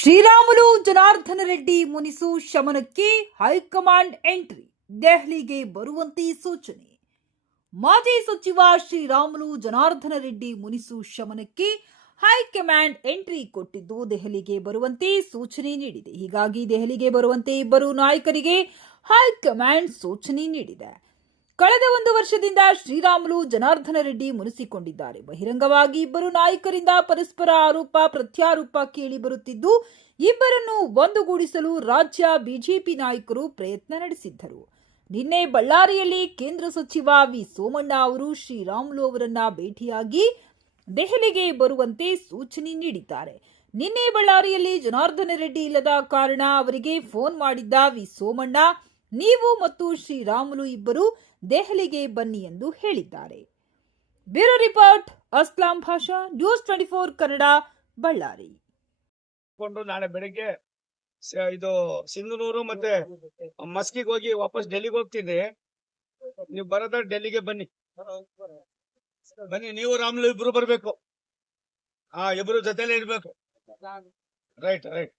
ಶ್ರೀರಾಮುಲು ಜನಾರ್ದನ ರೆಡ್ಡಿ ಮುನಿಸು ಶಮನಕ್ಕೆ high command entry, ದೆಹಲಿಗೆ ಬರುವಂತೆ ಸೂಚನೆ. ಮಾಜಿ ಸಚಿವ ಶ್ರೀರಾಮುಲು ಜನಾರ್ದನ ರೆಡ್ಡಿ ಮುನಿಸು ಶಮನಕ್ಕೆ ಹೈಕಮಾಂಡ್ ಎಂಟ್ರಿ ಕೊಟ್ಟಿದ್ದು ದೆಹಲಿಗೆ ಬರುವಂತೆ ಸೂಚನೆ ನೀಡಿದೆ. ಹೀಗಾಗಿ ದೆಹಲಿಗೆ ಬರುವಂತೆ ಇಬ್ಬರು ನಾಯಕರಿಗೆ ಹೈಕಮಾಂಡ್ ಸೂಚನೆ ನೀಡಿದೆ. ಕಳೆದ ಒಂದು ವರ್ಷದಿಂದ ಶ್ರೀರಾಮುಲು ಜನಾರ್ದನ ರೆಡ್ಡಿ ಮುನಿಸಿಕೊಂಡಿದ್ದಾರೆ. ಬಹಿರಂಗವಾಗಿ ಇಬ್ಬರು ನಾಯಕರಿಂದ ಪರಸ್ಪರ ಆರೋಪ, ಪ್ರತ್ಯಾರೋಪ ಕೇಳಿ ಬರುತ್ತಿದ್ದು, ಇಬ್ಬರನ್ನು ಒಂದುಗೂಡಿಸಲು ರಾಜ್ಯ ಬಿಜೆಪಿ ನಾಯಕರು ಪ್ರಯತ್ನ ನಡೆಸಿದ್ದರು. ನಿನ್ನೆ ಬಳ್ಳಾರಿಯಲ್ಲಿ ಕೇಂದ್ರ ಸಚಿವ ವಿ ಸೋಮಣ್ಣ ಅವರು ಶ್ರೀರಾಮುಲು ಅವರನ್ನ ಭೇಟಿಯಾಗಿ ದೆಹಲಿಗೆ ಬರುವಂತೆ ಸೂಚನೆ ನೀಡಿದ್ದಾರೆ. ನಿನ್ನೆ ಬಳ್ಳಾರಿಯಲ್ಲಿ ಜನಾರ್ದನ ರೆಡ್ಡಿ ಇಲ್ಲದ ಕಾರಣ ಅವರಿಗೆ ಫೋನ್ ಮಾಡಿದ್ದ ವಿ ಸೋಮಣ್ಣ ನೀವು ಮತ್ತು ಶ್ರೀರಾಮುಲು ಇಬ್ಬರು ದೆಹಲಿಗೆ ಬನ್ನಿ ಎಂದು ಹೇಳಿದ್ದಾರೆ. Bureau report, Aslam Basha, News twenty four Kannada, Ballari. ನಾಳೆ ಬೆಳಿಗ್ಗೆ ಇದು ಸಿಂಧನೂರು ಮತ್ತೆ ಮಸ್ಕಿಗೆ ಹೋಗಿ ವಾಪಸ್ ಡೆಲ್ಲಿಗೆ ಹೋಗ್ತೀನಿ. ನೀವು ಬರೋದ ಡೆಲ್ಲಿಗೆ ಬನ್ನಿ. ಬನ್ನಿ, ನೀವು ರಾಮ್ಲು ಇಬ್ರು ಬರ್ಬೇಕು. ಹಾ ಇಬ್ರು ಜೊತೆಲೆ ಇರ್ಬೇಕು. Right right